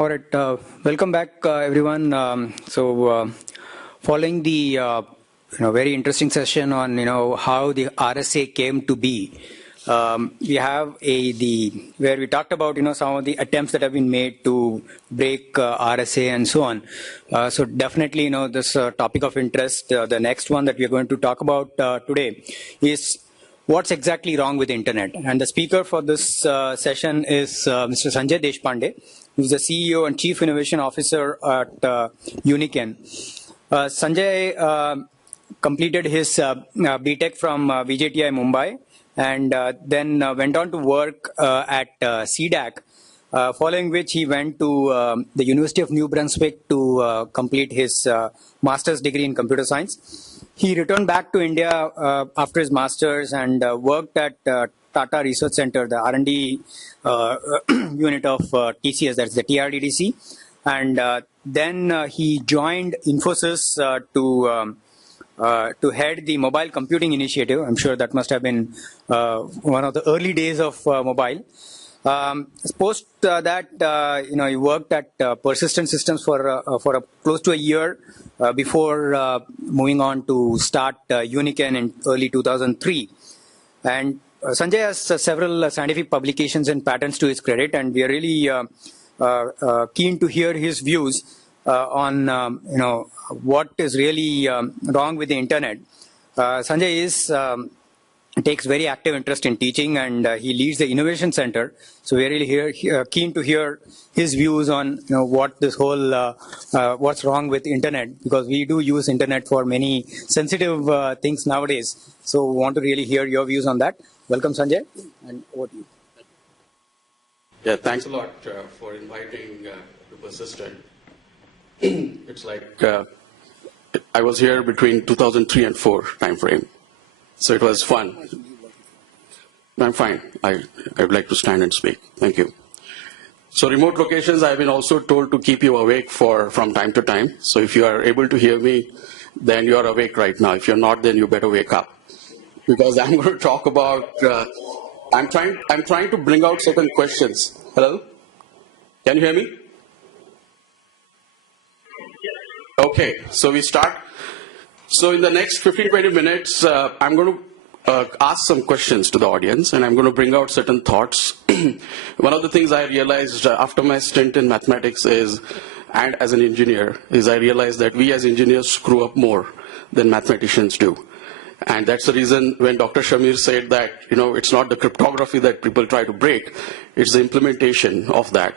All right, welcome back, everyone. Following the very interesting session on how the RSA came to be, we have where we talked about some of the attempts that have been made to break RSA and so on. So definitely this topic of interest. The next one that we are going to talk about today is what's exactly wrong with the internet. And the speaker for this session is Mr. Sanjay Deshpande, who's the CEO and Chief Innovation Officer at UNIKEN. Sanjay completed his BTech from VJTI Mumbai and then went on to work at CDAC, following which he went to the University of New Brunswick to complete his master's degree in computer science. He returned back to India after his master's and worked at Tata Research Center, the R&D unit of TCS, that's the TRDDC. And then he joined Infosys to head the mobile computing initiative. I'm sure that must have been one of the early days of mobile. Post that, he worked at Persistent Systems for close to a year before moving on to start UNIKEN in early 2003. And Sanjay has several scientific publications and patents to his credit, and we are really keen to hear his views on what is really wrong with the internet. Sanjay takes very active interest in teaching, and he leads the Innovation Center. So we're really keen to hear his views on what this whole what's wrong with internet, because we do use internet for many sensitive things nowadays. So we want to really hear your views on that. Welcome, Sanjay, and over to you. Yeah, thanks a lot for inviting to Persistent. It's like I was here between 2003 and 4 time frame. So it was fun. I'm fine. I would like to stand and speak. Thank you. So remote locations, I've been also told to keep you awake from time to time. So if you are able to hear me, then you are awake right now. If you're not, then you better wake up. Because I'm going to talk about, I'm trying to bring out certain questions. Hello? Can you hear me? Okay, so we start. So in the next 15-20 minutes, I'm going to ask some questions to the audience, and I'm going to bring out certain thoughts. One of the things I realized after my stint in mathematics and as an engineer, is I realized that we as engineers screw up more than mathematicians do. And that's the reason when Dr. Shamir said that, it's not the cryptography that people try to break, it's the implementation of that.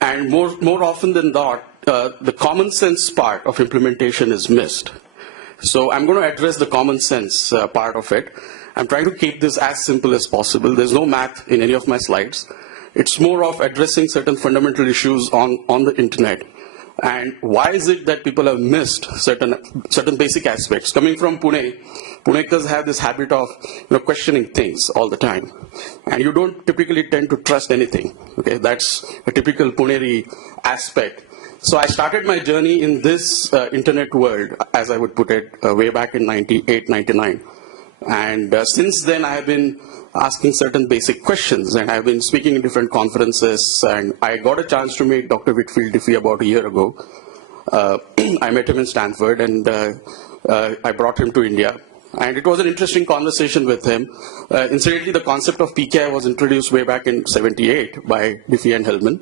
And more often than not, the common sense part of implementation is missed. So I'm going to address the common sense part of it. I'm trying to keep this as simple as possible. There's no math in any of my slides. It's more of addressing certain fundamental issues on the internet. And why is it that people have missed certain basic aspects? Coming from Pune, Punekars have this habit of questioning things all the time. And you don't typically tend to trust anything. Okay, that's a typical Puneri aspect. So I started my journey in this internet world, as I would put it, way back in 98, 99. And since then, I have been asking certain basic questions, and I've been speaking in different conferences, and I got a chance to meet Dr. Whitfield Diffie about a year ago. I met him in Stanford, and I brought him to India. And it was an interesting conversation with him. Incidentally, the concept of PKI was introduced way back in 78 by Diffie and Hellman.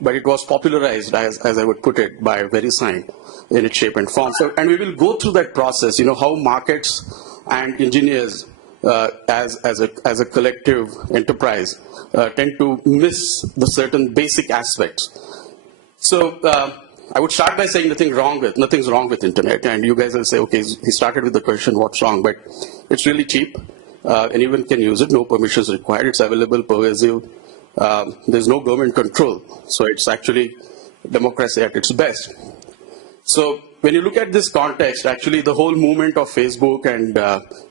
But it was popularized, as I would put it, by VeriSign in its shape and form. So, and we will go through that process, how markets and engineers as a collective enterprise tend to miss the certain basic aspects. So I would start by saying nothing's wrong with internet. And you guys will say, okay, he started with the question, what's wrong? But it's really cheap. Anyone can use it. No permissions required. It's available, pervasive. There's no government control, so it's actually democracy at its best. So when you look at this context, actually the whole movement of Facebook and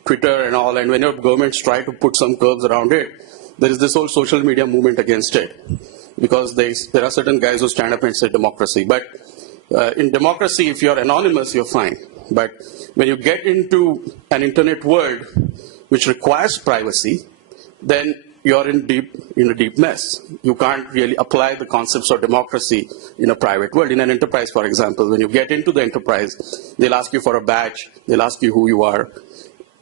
Twitter and all, and whenever governments try to put some curves around it, there is this whole social media movement against it, because there are certain guys who stand up and say democracy. But in democracy, if you're anonymous, you're fine. But when you get into an internet world which requires privacy, then you're in a deep mess. You can't really apply the concepts of democracy in a private world. In an enterprise, for example, when you get into the enterprise, they'll ask you for a badge, they'll ask you who you are,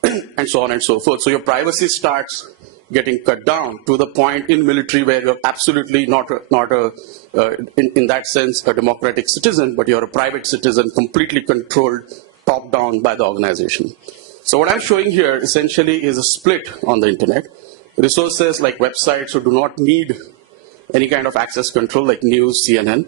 and so on and so forth. So your privacy starts getting cut down to the point in military where you're absolutely not in that sense, a democratic citizen, but you're a private citizen, completely controlled top down by the organization. So what I'm showing here essentially is a split on the internet. Resources like websites who do not need any kind of access control, like news, CNN.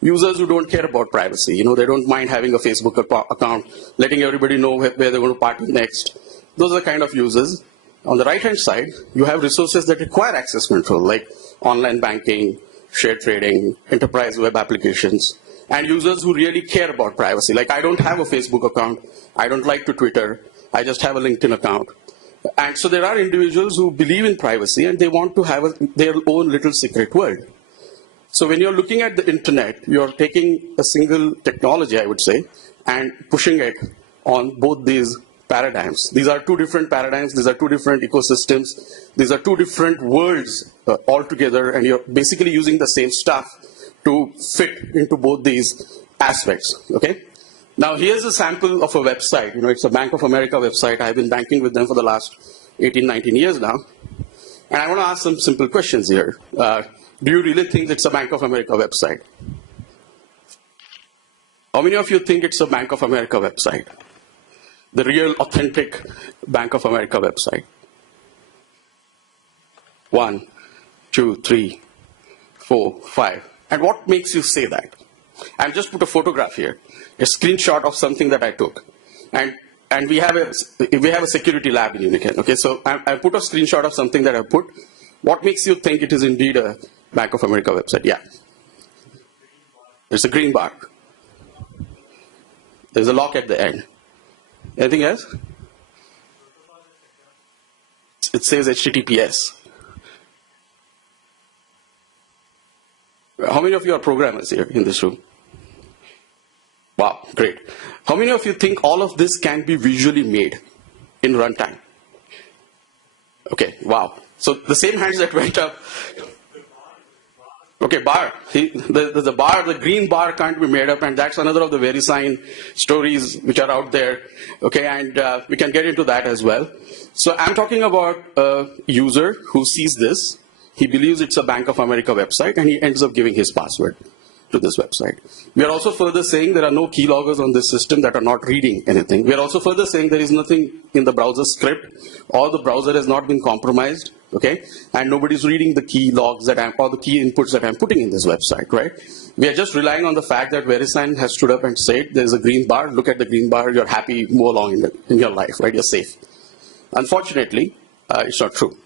Users who don't care about privacy. They don't mind having a Facebook account, letting everybody know where they're going to party next. Those are the kind of users. On the right-hand side, you have resources that require access control, like online banking, share trading, enterprise web applications, and users who really care about privacy. Like, I don't have a Facebook account, I don't like to Twitter, I just have a LinkedIn account. And so there are individuals who believe in privacy and they want to have their own little secret world. So when you're looking at the internet, you're taking a single technology, I would say, and pushing it on both these paradigms. These are two different paradigms, these are two different ecosystems, these are two different worlds altogether, and you're basically using the same stuff to fit into both these aspects, okay? Now here's a sample of a website. It's a Bank of America website. I've been banking with them for the last 18, 19 years now. And I want to ask some simple questions here. Do you really think it's a Bank of America website? How many of you think it's a Bank of America website? The real, authentic Bank of America website? 1, 2, 3, 4, 5. And what makes you say that? I'll just put a photograph here, a screenshot of something that I took. And we have a security lab in UNIKEN. Okay, so I put a screenshot of something that I put. What makes you think it is indeed a Bank of America website? Yeah. There's a green bar. There's a lock at the end. Anything else? It says HTTPS. How many of you are programmers here in this room? Wow, great. How many of you think all of this can be visually made in runtime? Okay, wow. So the same hands that went up. Okay, bar. The bar, the green bar can't be made up, and that's another of the VeriSign stories which are out there. Okay, and we can get into that as well. So I'm talking about a user who sees this. He believes it's a Bank of America website, and he ends up giving his password to this website. We are also further saying there are no keyloggers on this system that are not reading anything. We are also further saying there is nothing in the browser script, or the browser has not been compromised, okay? And nobody's reading the key logs or the key inputs that I'm putting in this website, right? We are just relying on the fact that VeriSign has stood up and said, there's a green bar, look at the green bar, you're happy, move along in your life, right? You're safe. Unfortunately, it's not true.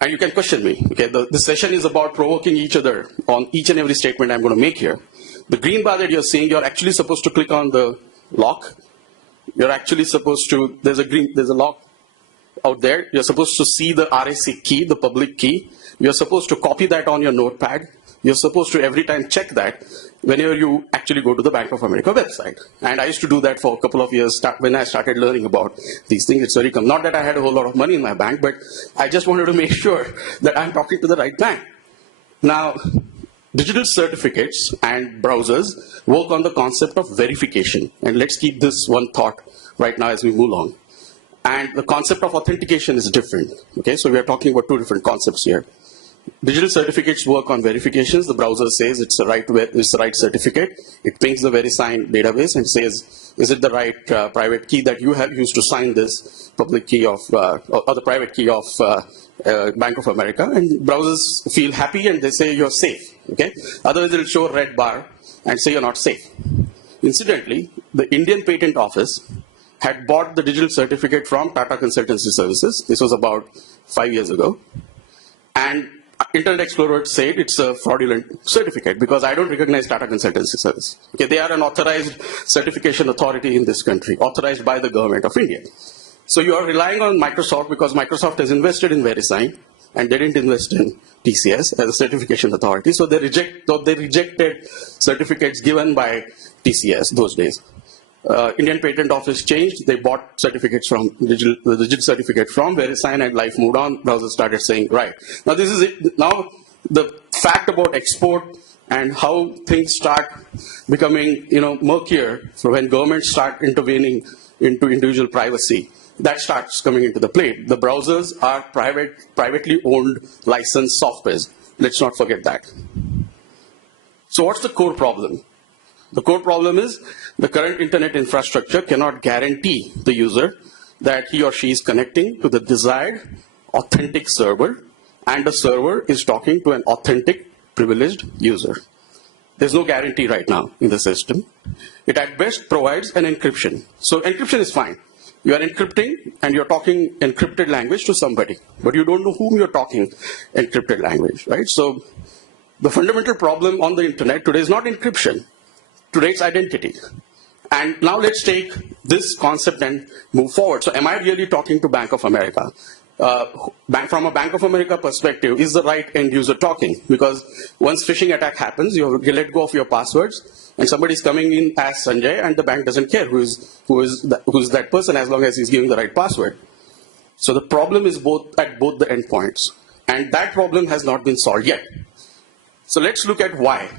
And you can question me, okay? The session is about provoking each other on each and every statement I'm going to make here. The green bar that you're seeing, you're actually supposed to click on the lock. You're actually supposed to, there's a lock out there. You're supposed to see the RSA key, the public key. You're supposed to copy that on your notepad. You're supposed to every time check that whenever you actually go to the Bank of America website. And I used to do that for a couple of years when I started learning about these things. It's very common. Not that I had a whole lot of money in my bank, but I just wanted to make sure that I'm talking to the right bank. Now, digital certificates and browsers work on the concept of verification. And let's keep this one thought right now as we move along. And the concept of authentication is different. Okay, so we are talking about two different concepts here. Digital certificates work on verifications. The browser says it's the right certificate. It pings the VeriSign database and says, is it the right private key that you have used to sign this public key of, or the private key of Bank of America? And browsers feel happy and they say you're safe. Okay? Otherwise, it'll show a red bar and say you're not safe. Incidentally, the Indian Patent Office had bought the digital certificate from Tata Consultancy Services. This was about 5 years ago. And Internet Explorer said it's a fraudulent certificate because I don't recognize Tata Consultancy Service. Okay, they are an authorized certification authority in this country, authorized by the government of India. So you are relying on Microsoft because Microsoft has invested in VeriSign and they didn't invest in TCS as a certification authority. So they rejected certificates given by TCS those days. Indian Patent Office changed. They bought certificates from the digital certificate from VeriSign, and life moved on. Browsers started saying, right. Now this is it. Now the fact about export and how things start becoming, murkier. So when governments start intervening into individual privacy, that starts coming into the play. The browsers are privately owned licensed softwares. Let's not forget that. So what's the core problem? The core problem is the current internet infrastructure cannot guarantee the user that he or she is connecting to the desired authentic server, and the server is talking to an authentic privileged user. There's no guarantee right now in the system. It at best provides an encryption. So encryption is fine. You are encrypting and you're talking encrypted language to somebody, but you don't know whom you're talking encrypted language, right? So the fundamental problem on the internet today is not encryption. Today it's identity. And now let's take this concept and move forward. So am I really talking to Bank of America? From a Bank of America perspective, is the right end user talking? Because once phishing attack happens, you let go of your passwords, and somebody's coming in as Sanjay, and the bank doesn't care who is that person as long as he's giving the right password. So the problem is at both the endpoints, and that problem has not been solved yet. So let's look at why.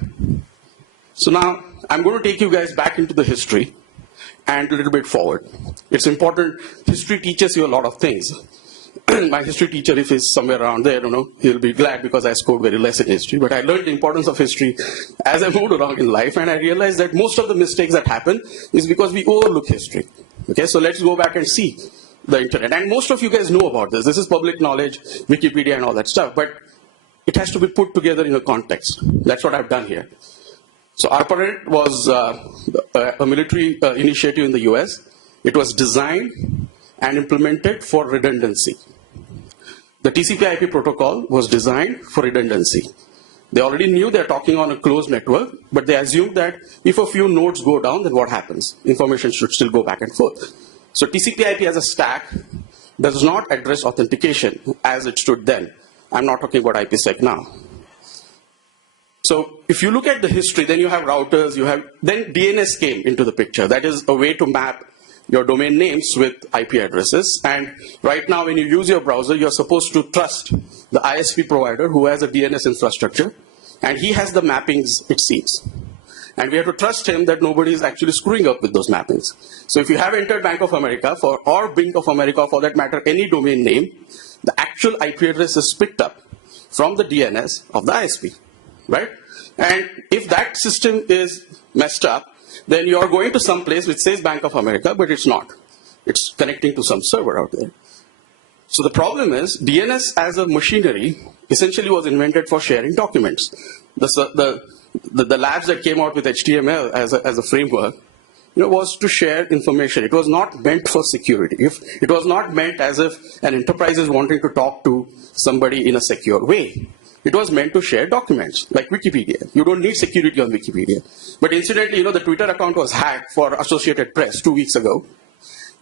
So now I'm going to take you guys back into the history and a little bit forward. It's important. History teaches you a lot of things. My history teacher, if he's somewhere around there, he'll be glad because I scored very less in history. But I learned the importance of history as I moved around in life, and I realized that most of the mistakes that happen is because we overlook history. Okay, so let's go back and see the internet. And most of you guys know about this. This is public knowledge, Wikipedia and all that stuff. But it has to be put together in a context. That's what I've done here. So ARPANET was a military initiative in the US. It was designed and implemented for redundancy. The TCP/IP protocol was designed for redundancy. They already knew they're talking on a closed network, but they assumed that if a few nodes go down, then what happens? Information should still go back and forth. So TCP/IP as a stack does not address authentication as it stood then. I'm not talking about IPsec now. So if you look at the history, then you have routers, then DNS came into the picture. That is a way to map your domain names with IP addresses. And right now when you use your browser, you're supposed to trust the ISP provider who has a DNS infrastructure, and he has the mappings, it seems. And we have to trust him that nobody is actually screwing up with those mappings. So if you have entered Bank of America or Bank of America, for that matter, any domain name, the actual IP address is picked up from the DNS of the ISP, right? And if that system is messed up, then you are going to some place which says Bank of America, but it's not. It's connecting to some server out there. So the problem is DNS as a machinery essentially was invented for sharing documents. The labs that came out with HTML as a framework, was to share information. It was not meant for security. It was not meant as if an enterprise is wanting to talk to somebody in a secure way. It was meant to share documents, like Wikipedia. You don't need security on Wikipedia. But incidentally, the Twitter account was hacked for Associated Press 2 weeks ago.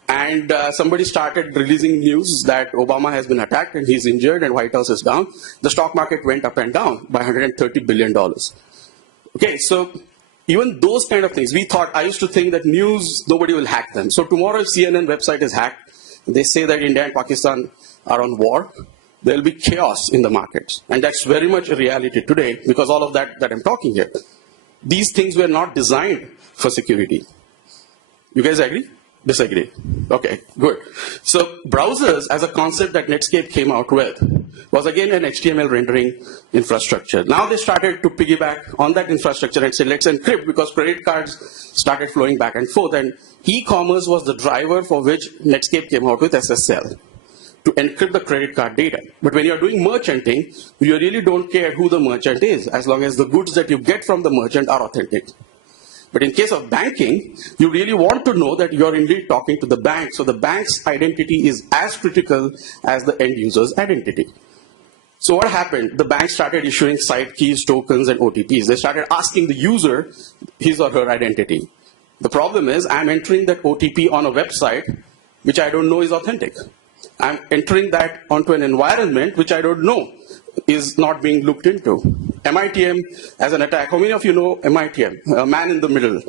And somebody started releasing news that Obama has been attacked and he's injured and White House is down. The stock market went up and down by $130 billion. Okay, so even those kind of things, I used to think that news, nobody will hack them. So tomorrow if CNN website is hacked, they say that India and Pakistan are on war, there will be chaos in the markets. And that's very much a reality today because all of that I'm talking here. These things were not designed for security. You guys agree? Disagree? Okay, good. So browsers as a concept that Netscape came out with was again an HTML rendering infrastructure. Now they started to piggyback on that infrastructure and say, let's encrypt, because credit cards started flowing back and forth. And e-commerce was the driver for which Netscape came out with SSL, to encrypt the credit card data. But when you're doing merchanting, you really don't care who the merchant is, as long as the goods that you get from the merchant are authentic. But in case of banking, you really want to know that you're indeed talking to the bank. So the bank's identity is as critical as the end user's identity. So what happened? The bank started issuing site keys, tokens, and OTPs. They started asking the user his or her identity. The problem is I'm entering that OTP on a website which I don't know is authentic. I'm entering that onto an environment which I don't know is not being looked into. MITM as an attack. How many of you know MITM? A man in the middle.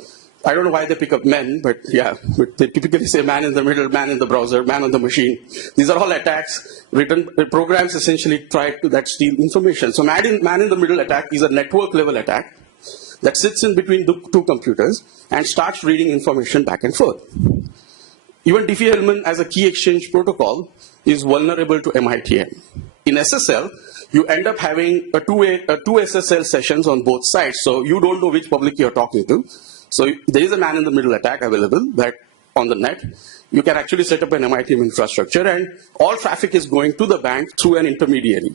I don't know why they pick up men, but yeah, but they typically say man in the middle, man in the browser, man on the machine. These are all attacks written, programs essentially try to that steal information. So man in the middle attack is a network level attack that sits in between the two computers and starts reading information back and forth. Even Diffie-Hellman as a key exchange protocol is vulnerable to MITM. In SSL, you end up having two SSL sessions on both sides, so you don't know which public you're talking to. So there is a man-in-the-middle attack available that on the net. You can actually set up an MITM infrastructure, and all traffic is going to the bank through an intermediary.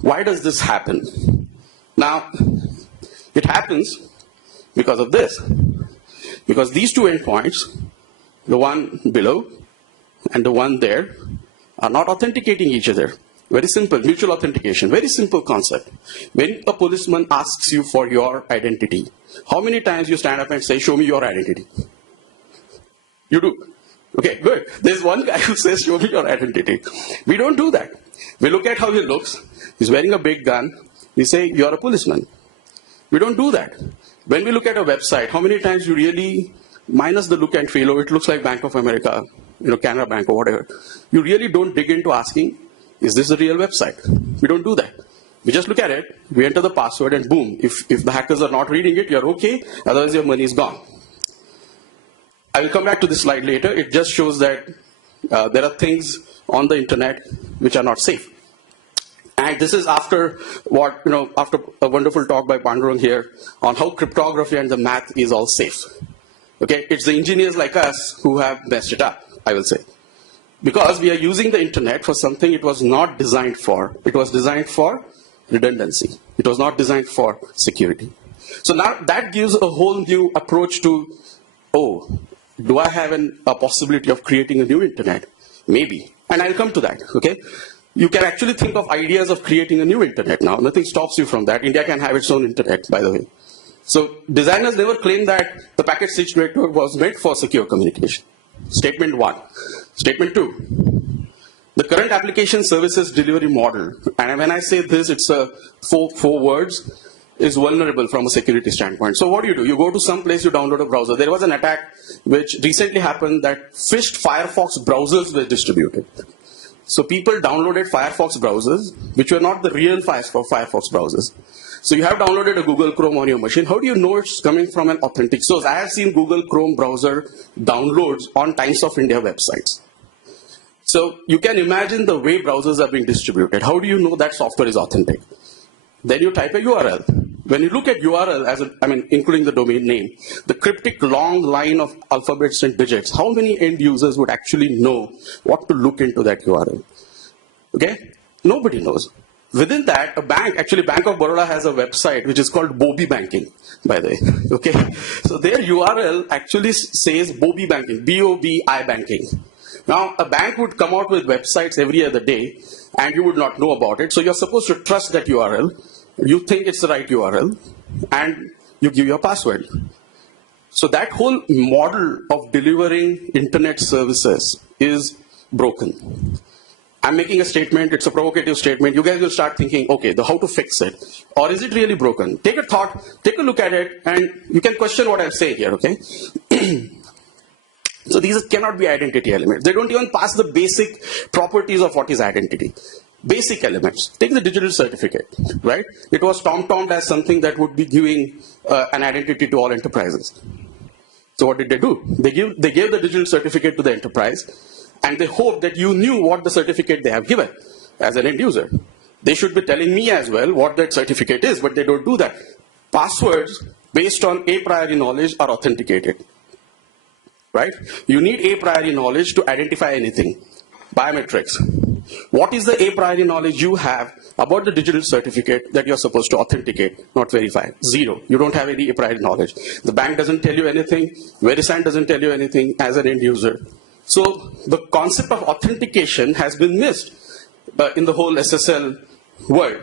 Why does this happen? Now, it happens because of this. Because these two endpoints, the one below and the one there, are not authenticating each other. Very simple, mutual authentication, very simple concept. When a policeman asks you for your identity, how many times you stand up and say, show me your identity? You do. Okay, good. There's one guy who says, show me your identity. We don't do that. We look at how he looks. He's wearing a big gun. We say, you're a policeman. We don't do that. When we look at a website, how many times you really, minus the look and feel, oh, it looks like Bank of America, Canara Bank or whatever, you really don't dig into asking, is this a real website? We don't do that. We just look at it, we enter the password, and boom, if the hackers are not reading it, you're okay, otherwise your money is gone. I will come back to this slide later. It just shows that there are things on the internet which are not safe. And this is after after a wonderful talk by Pandurang here on how cryptography and the math is all safe. Okay, it's the engineers like us who have messed it up, I will say. Because we are using the internet for something it was not designed for. It was designed for redundancy. It was not designed for security. So now that gives a whole new approach to, oh, do I have a possibility of creating a new internet? Maybe. And I'll come to that, okay? You can actually think of ideas of creating a new internet now. Nothing stops you from that. India can have its own internet, by the way. So designers never claimed that the packet switch network was meant for secure communication. Statement one. Statement two. The current application services delivery model, and when I say this, it's four words, is vulnerable from a security standpoint. So what do? You go to some place, you download a browser. There was an attack which recently happened that phished Firefox browsers were distributed. So people downloaded Firefox browsers, which were not the real Firefox browsers. So you have downloaded a Google Chrome on your machine. How do you know it's coming from an authentic source? I have seen Google Chrome browser downloads on Times of India websites. So you can imagine the way browsers are being distributed. How do you know that software is authentic? Then you type a URL. When you look at URL, including the domain name, the cryptic long line of alphabets and digits, how many end users would actually know what to look into that URL? Okay? Nobody knows. Within that, a bank, actually Bank of Baroda has a website which is called Bobi Banking, by the way. Okay? So their URL actually says Bobi Banking, B-O-B-I Banking. Now, a bank would come out with websites every other day and you would not know about it. So you're supposed to trust that URL. You think it's the right URL and you give your password. So that whole model of delivering internet services is broken. I'm making a statement, it's a provocative statement. You guys will start thinking, okay, how to fix it? Or is it really broken? Take a thought, take a look at it, and you can question what I'm saying here, okay? So these cannot be identity elements. They don't even pass the basic properties of what is identity. Basic elements. Take the digital certificate, right? It was tom-tommed as something that would be giving an identity to all enterprises. So what did they do? They gave the digital certificate to the enterprise, and they hope that you knew what the certificate they have given as an end user. They should be telling me as well what that certificate is, but they don't do that. Passwords based on a priori knowledge are authenticated, right? You need a priori knowledge to identify anything. Biometrics. What is the a priori knowledge you have about the digital certificate that you're supposed to authenticate, not verify? Zero. You don't have any a priori knowledge. The bank doesn't tell you anything. Verisign doesn't tell you anything as an end user. So the concept of authentication has been missed in the whole SSL world.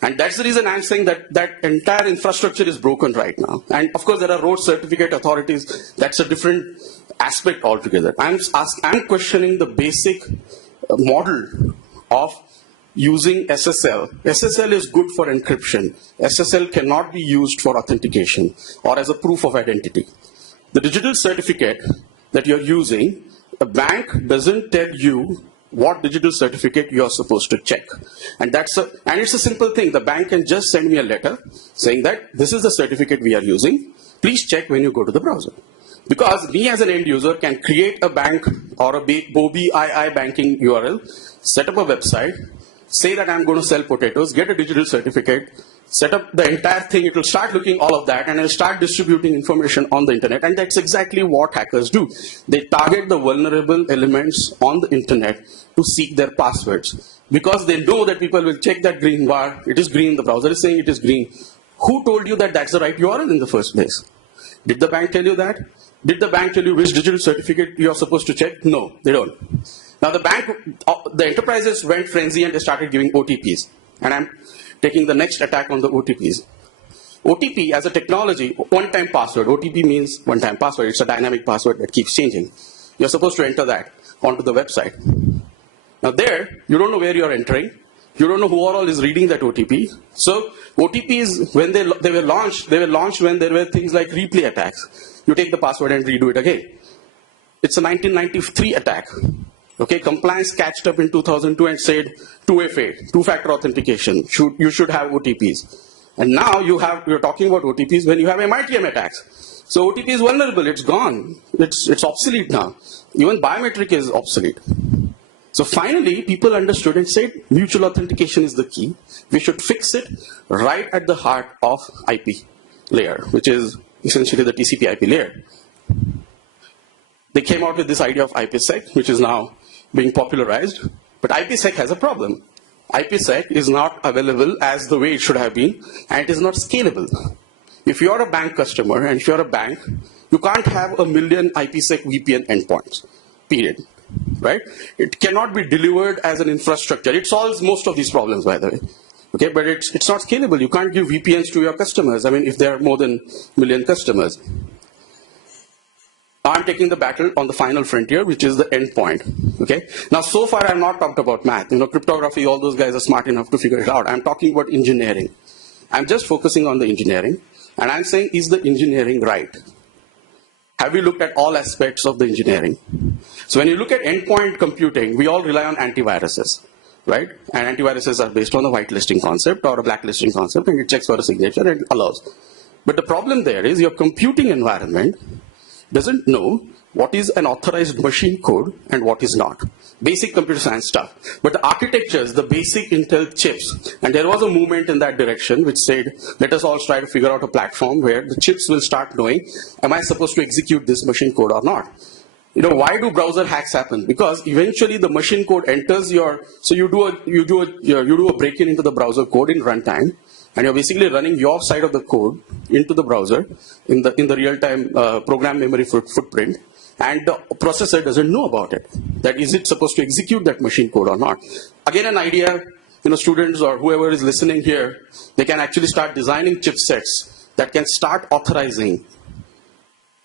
And that's the reason I'm saying that that entire infrastructure is broken right now. And of course, there are road certificate authorities. That's a different aspect altogether. I'm questioning the basic model of using SSL. SSL is good for encryption. SSL cannot be used for authentication or as a proof of identity. The digital certificate that you're using, a bank doesn't tell you what digital certificate you're supposed to check. And it's a simple thing. The bank can just send me a letter saying that this is the certificate we are using. Please check when you go to the browser. Because me as an end user can create a bank or a BOBII banking URL, set up a website, say that I'm going to sell potatoes, get a digital certificate, set up the entire thing, it will start looking all of that, and it'll start distributing information on the internet. And that's exactly what hackers do. They target the vulnerable elements on the internet to seek their passwords. Because they know that people will check that green bar, it is green, the browser is saying it is green. Who told you that that's the right URL in the first place? Did the bank tell you that? Did the bank tell you which digital certificate you're supposed to check? No, they don't. Now the enterprises went frenzy and they started giving OTPs. And I'm taking the next attack on the OTPs. OTP as a technology, one-time password. OTP means one-time password. It's a dynamic password that keeps changing. You're supposed to enter that onto the website. Now there, you don't know where you're entering. You don't know who all is reading that OTP. So OTPs, when they were launched when there were things like replay attacks. You take the password and redo it again. It's a 1993 attack. Okay, compliance catched up in 2002 and said 2FA, two-factor authentication. You should have OTPs. And now you're talking about OTPs when you have MITM attacks. So OTP is vulnerable. It's gone. It's obsolete now. Even biometric is obsolete. So finally, people understood and said mutual authentication is the key. We should fix it right at the heart of IP layer, which is essentially the TCP/IP layer. They came out with this idea of IPsec, which is now being popularized. But IPsec has a problem. IPsec is not available as the way it should have been, and it is not scalable. If you're a bank customer, and if you're a bank, you can't have 1 million IPsec VPN endpoints, period. Right? It cannot be delivered as an infrastructure. It solves most of these problems, by the way. Okay, but it's not scalable. You can't give VPNs to your customers. I mean, if there are more than 1 million customers. Now I'm taking the battle on the final frontier, which is the endpoint. Okay. Now, so far I've not talked about math. Cryptography, all those guys are smart enough to figure it out. I'm talking about engineering. I'm just focusing on the engineering, and I'm saying, is the engineering right? Have we looked at all aspects of the engineering? So when you look at endpoint computing, we all rely on antiviruses, right? And antiviruses are based on a whitelisting concept or a blacklisting concept, and it checks for a signature and allows. But the problem there is your computing environment doesn't know what is an authorized machine code and what is not. Basic computer science stuff. But the architectures, the basic Intel chips, and there was a movement in that direction which said, let us all try to figure out a platform where the chips will start knowing, am I supposed to execute this machine code or not? Why do browser hacks happen? Because eventually the machine code enters so you do a break-in into the browser code in runtime, and you're basically running your side of the code into the browser in the real-time program memory footprint, and the processor doesn't know about it. That is it supposed to execute that machine code or not? Again, an idea, students or whoever is listening here, they can actually start designing chipsets that can start authorizing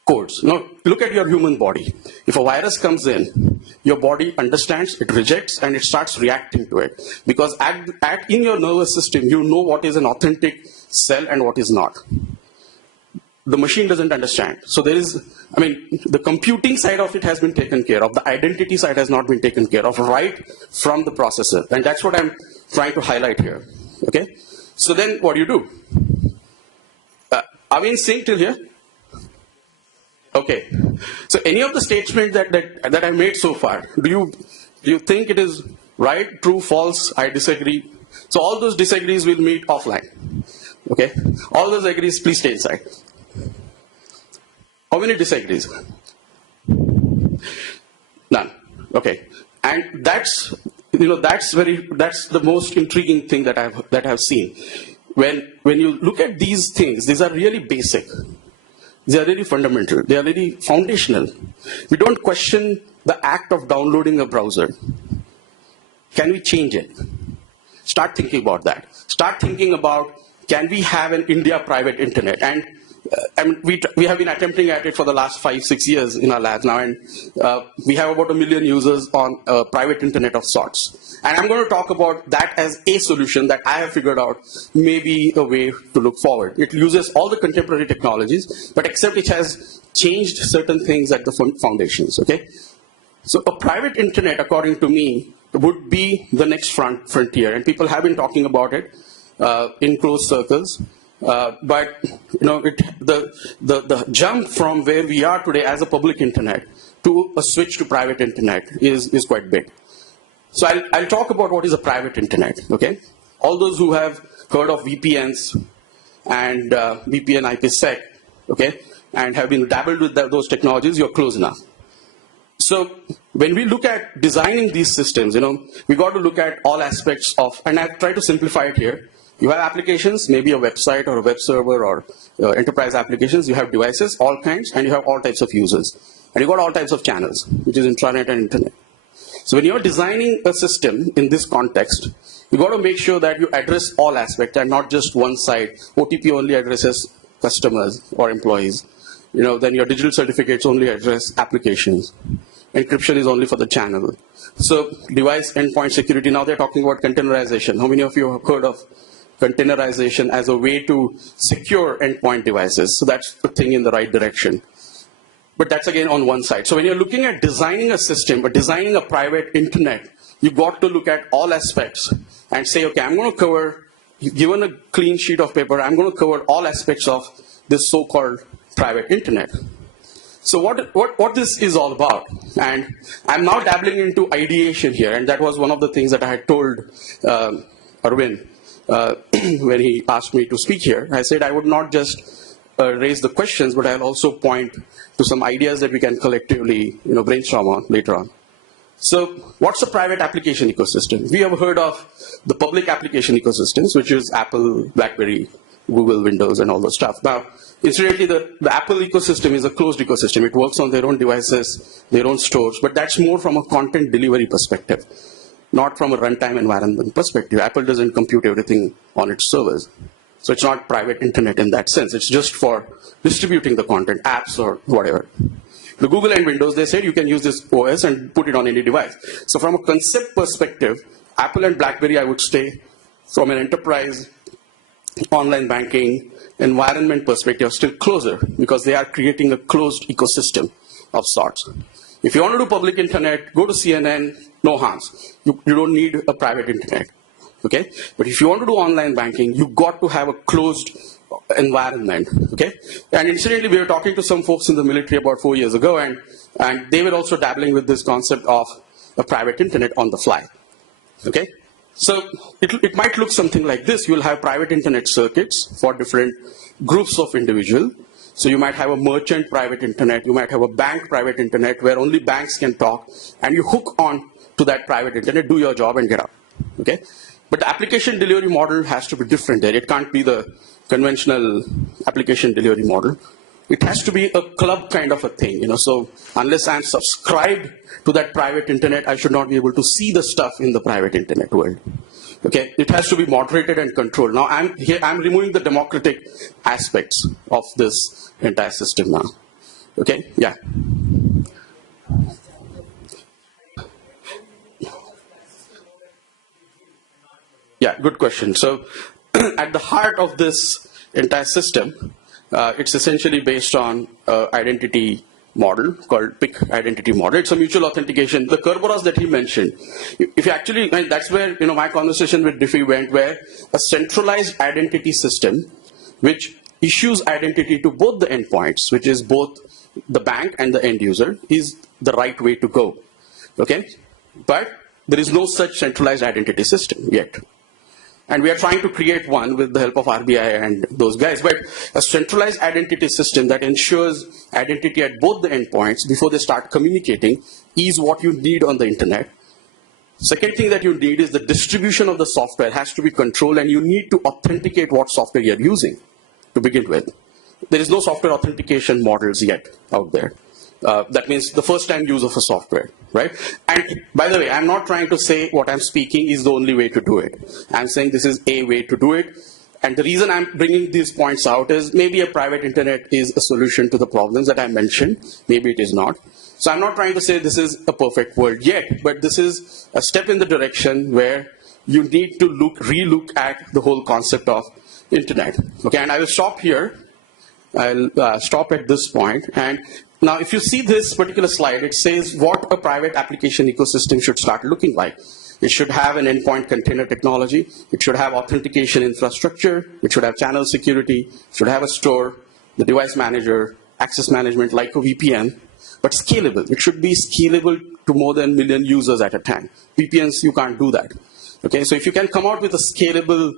codes. Look at your human body. If a virus comes in, your body understands, it rejects, and it starts reacting to it. Because in your nervous system, you know what is an authentic cell and what is not. The machine doesn't understand. So the computing side of it has been taken care of. The identity side has not been taken care of right from the processor. And that's what I'm trying to highlight here. Okay? So then what do you do? Are we in sync till here? Okay. So any of the statements that I made so far, do you think it is right, true, false? I disagree. So all those disagrees will meet offline. Okay? All those agrees, please stay inside. How many disagrees? None. Okay. And that's the most intriguing thing that I've seen. When you look at these things, these are really basic. They are really fundamental. They are really foundational. We don't question the act of downloading a browser. Can we change it? Start thinking about that. Start thinking about, can we have an India private internet? And we have been attempting at it for the last 5-6 years in our labs now, and we have about 1 million users on private internet of sorts. And I'm going to talk about that as a solution that I have figured out may be a way to look forward. It uses all the contemporary technologies, but except it has changed certain things at the foundations, okay? So a private internet, according to me, would be the next frontier, and people have been talking about it in closed circles. But the jump from where we are today as a public internet to a switch to private internet is quite big. So I'll talk about what is a private internet. Okay, all those who have heard of VPNs and VPN IPsec, okay, and have been dabbled with those technologies, you're close enough. So when we look at designing these systems, we got to look at all aspects of, and I try to simplify it here. You have applications, maybe a website or a web server or enterprise applications. You have devices, all kinds, and you have all types of users. And you got all types of channels, which is intranet and internet. So when you're designing a system in this context, you got to make sure that you address all aspects and not just one side. OTP only addresses customers or employees. Then your digital certificates only address applications. Encryption is only for the channel. So device endpoint security, now they're talking about containerization. How many of you have heard of containerization as a way to secure endpoint devices? So that's the thing in the right direction. But that's again on one side. So when you're looking at designing a system or designing a private internet, you got to look at all aspects and say, okay, I'm going to cover, given a clean sheet of paper, I'm going to cover all aspects of this so-called private internet. So what this is all about, and I'm now dabbling into ideation here, and that was one of the things that I had told Arvind when he asked me to speak here. I said I would not just raise the questions, but I'll also point to some ideas that we can collectively brainstorm on later on. So what's the private application ecosystem? We have heard of the public application ecosystems, which is Apple, BlackBerry, Google, Windows, and all those stuff. Now, incidentally, the Apple ecosystem is a closed ecosystem. It works on their own devices, their own stores, but that's more from a content delivery perspective, not from a runtime environment perspective. Apple doesn't compute everything on its servers. So it's not private internet in that sense. It's just for distributing the content, apps or whatever. The Google and Windows, they said you can use this OS and put it on any device. So from a concept perspective, Apple and BlackBerry, I would say, from an enterprise online banking environment perspective, are still closer because they are creating a closed ecosystem of sorts. If you want to do public internet, go to CNN, no harms. You don't need a private internet. Okay? But if you want to do online banking, you got to have a closed environment. Okay? And incidentally, we were talking to some folks in the military about 4 years ago, and they were also dabbling with this concept of a private internet on the fly. Okay? So it might look something like this. You'll have private internet circuits for different groups of individuals. So you might have a merchant private internet, you might have a bank private internet where only banks can talk, and you hook on to that private internet, do your job and get out. Okay? But the application delivery model has to be different there. It can't be the conventional application delivery model. It has to be a club kind of a thing, so unless I'm subscribed to that private internet, I should not be able to see the stuff in the private internet world. Okay, it has to be moderated and controlled. Now I'm removing the democratic aspects of this entire system now. Okay, yeah. Yeah, good question. So at the heart of this entire system, it's essentially based on identity model called PIC identity model. It's a mutual authentication. The Kerberos that he mentioned, if you actually, and that's where my conversation with Diffie went, where a centralized identity system which issues identity to both the endpoints, which is both the bank and the end user, is the right way to go. Okay, but there is no such centralized identity system yet. And we are trying to create one with the help of RBI and those guys. But a centralized identity system that ensures identity at both the endpoints before they start communicating is what you need on the internet. Second thing that you need is the distribution of the software has to be controlled, and you need to authenticate what software you're using to begin with. There is no software authentication models yet out there. That means the first time use of a software, right? And by the way, I'm not trying to say what I'm speaking is the only way to do it. I'm saying this is a way to do it. And the reason I'm bringing these points out is maybe a private internet is a solution to the problems that I mentioned. Maybe it is not. So I'm not trying to say this is a perfect world yet, but this is a step in the direction where you need to relook at the whole concept of internet. Okay, and I will stop here. I'll stop at this point. And now if you see this particular slide, it says what a private application ecosystem should start looking like. It should have an endpoint container technology. It should have authentication infrastructure. It should have channel security. It should have a store, the device manager, access management like a VPN, but scalable. It should be scalable to more than 1 million users at a time. VPNs, you can't do that. Okay, so if you can come out with a scalable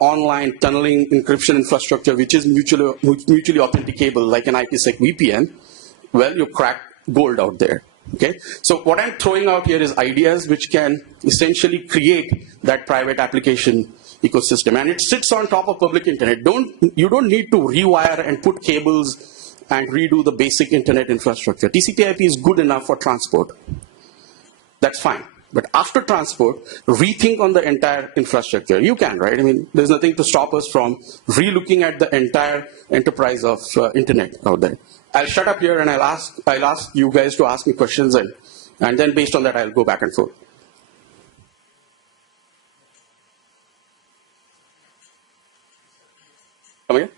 online tunneling encryption infrastructure which is mutually authenticable like an IPsec VPN, well, you crack gold out there. Okay, so what I'm throwing out here is ideas which can essentially create that private application ecosystem, and it sits on top of public internet. You don't need to rewire and put cables and redo the basic internet infrastructure. TCP/IP is good enough for transport. That's fine. But after transport, rethink on the entire infrastructure. You can, right? I mean, there's nothing to stop us from relooking at the entire enterprise of internet out there. I'll shut up here and I'll ask you guys to ask me questions, and then based on that, I'll go back and forth. Come again?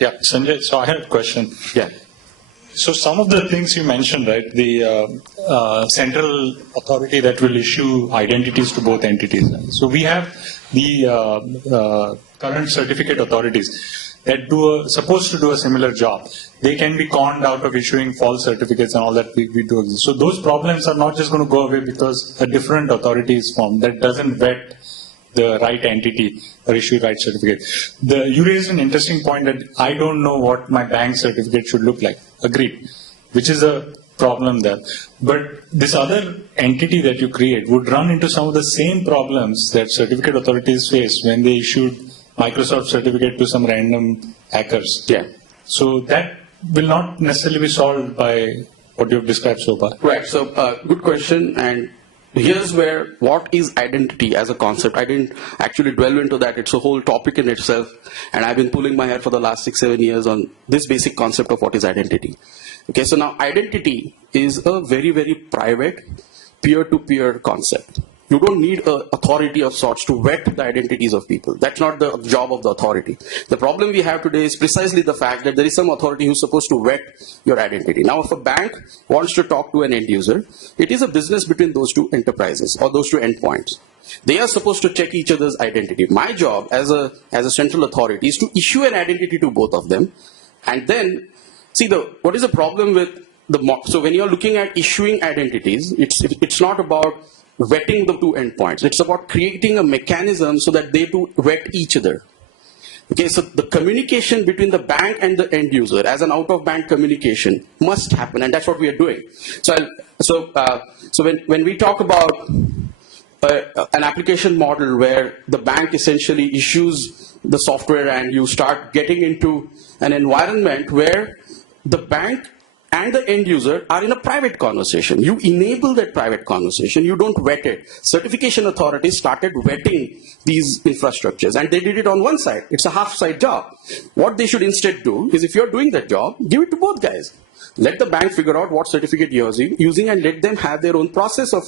Yeah, Sanjay, so I had a question. Yeah. So some of the things you mentioned, right, the central authority that will issue identities to both entities. So we have the current certificate authorities that supposed to do a similar job. They can be conned out of issuing false certificates and all that we do exist. So those problems are not just going to go away because a different authority is formed that doesn't vet the right entity or issue right certificate. You raised an interesting point that I don't know what my bank certificate should look like. Agreed. Which is a problem there. But this other entity that you create would run into some of the same problems that certificate authorities face when they issued Microsoft certificate to some random hackers. Yeah. So that will not necessarily be solved by what you've described so far. Right. So good question. And here's where what is identity as a concept. I didn't actually delve into that. It's a whole topic in itself. And I've been pulling my hair for the last 6-7 years on this basic concept of what is identity. Okay, so now identity is a very, very private, peer-to-peer concept. You don't need an authority of sorts to vet the identities of people. That's not the job of the authority. The problem we have today is precisely the fact that there is some authority who's supposed to vet your identity. Now, if a bank wants to talk to an end user, it is a business between those two enterprises or those two endpoints. They are supposed to check each other's identity. My job as a central authority is to issue an identity to both of them. And then, see, what is the problem with so when you're looking at issuing identities, it's not about vetting the two endpoints. It's about creating a mechanism so that they two vet each other. Okay, so the communication between the bank and the end user as an out-of-bank communication must happen, and that's what we are doing. So when we talk about an application model where the bank essentially issues the software and you start getting into an environment where the bank and the end user are in a private conversation. You enable that private conversation. You don't vet it. Certification authorities started vetting these infrastructures, and they did it on one side. It's a half-side job. What they should instead do is, if you're doing that job, give it to both guys. Let the bank figure out what certificate you're using and let them have their own process of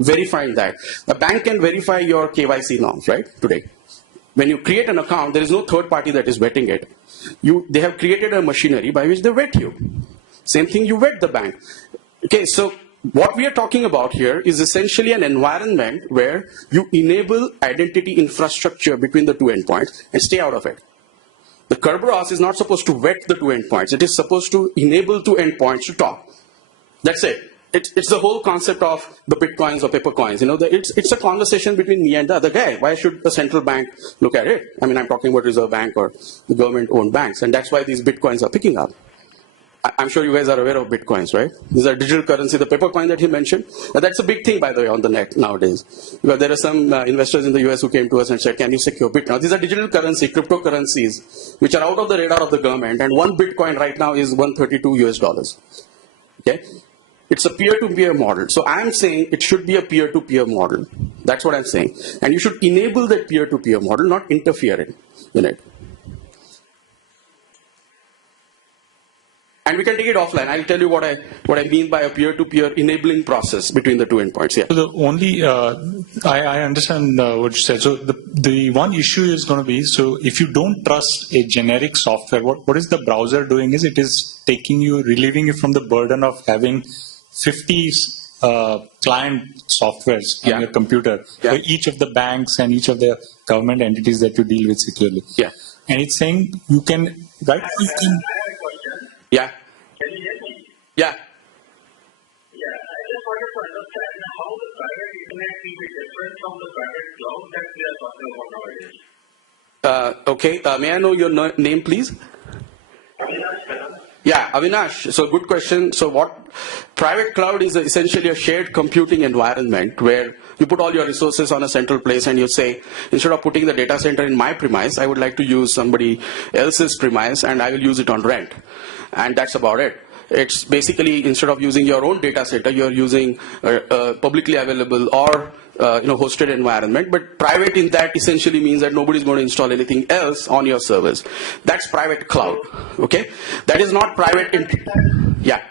verifying that. The bank can verify your KYC norms, right, today. When you create an account, there is no third party that is vetting it. They have created a machinery by which they vet you. Same thing, you vet the bank. Okay, so what we are talking about here is essentially an environment where you enable identity infrastructure between the two endpoints and stay out of it. The Kerberos is not supposed to vet the two endpoints. It is supposed to enable two endpoints to talk. That's it. it's the whole concept of the bitcoins or paper coins. It's a conversation between me and the other guy. Why should the central bank look at it? I mean, I'm talking about Reserve Bank or the government-owned banks, and that's why these bitcoins are picking up. I'm sure you guys are aware of bitcoins, right? These are digital currency, the paper coin that he mentioned. That's a big thing, by the way, on the net nowadays. Because there are some investors in the US who came to us and said, can you secure Bitcoin? Now, these are digital currency, cryptocurrencies, which are out of the radar of the government. And one Bitcoin right now is $132. Okay? It's a peer-to-peer model. So I'm saying it should be a peer-to-peer model. That's what I'm saying. And you should enable that peer-to-peer model, not interfere in it. And we can take it offline. I'll tell you what I mean by a peer-to-peer enabling process between the two endpoints. Yeah. So the only, I understand what you said. So the one issue is going to be, so if you don't trust a generic software, what is the browser doing is it is relieving you from the burden of having 50 client softwares on your computer for each of the banks and each of the government entities that you deal with securely. Yeah. And it's saying you can, right? Yeah. Can you hear me? Yeah. Yeah, I just wanted to understand how the private internet will be different from the private cloud that we are talking about nowadays. Okay. May I know your name, please? Yeah, Avinash. So good question. So what private cloud is essentially a shared computing environment where you put all your resources on a central place and you say, instead of putting the data center in my premise, I would like to use somebody else's premise and I will use it on rent. And that's about it. It's basically, instead of using your own data center, you're using publicly available or hosted environment. But private in that essentially means that nobody's going to install anything else on your servers. That's private cloud. Okay, that is not private. Yeah.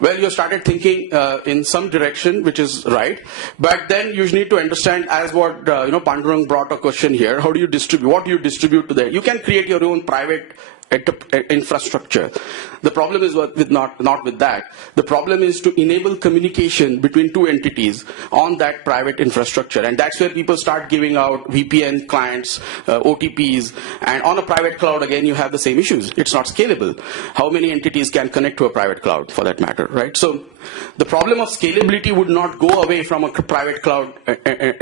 Well, you started thinking in some direction, which is right. But then you need to understand, as what Pandurang brought a question here. How do you distribute? What do you distribute to that? You can create your own private infrastructure. The problem is not with that. The problem is to enable communication between two entities on that private infrastructure, and that's where people start giving out VPN clients, OTPs, and on a private cloud again you have the same issues. It's not scalable. How many entities can connect to a private cloud, for that matter, right? So the problem of scalability would not go away from a private cloud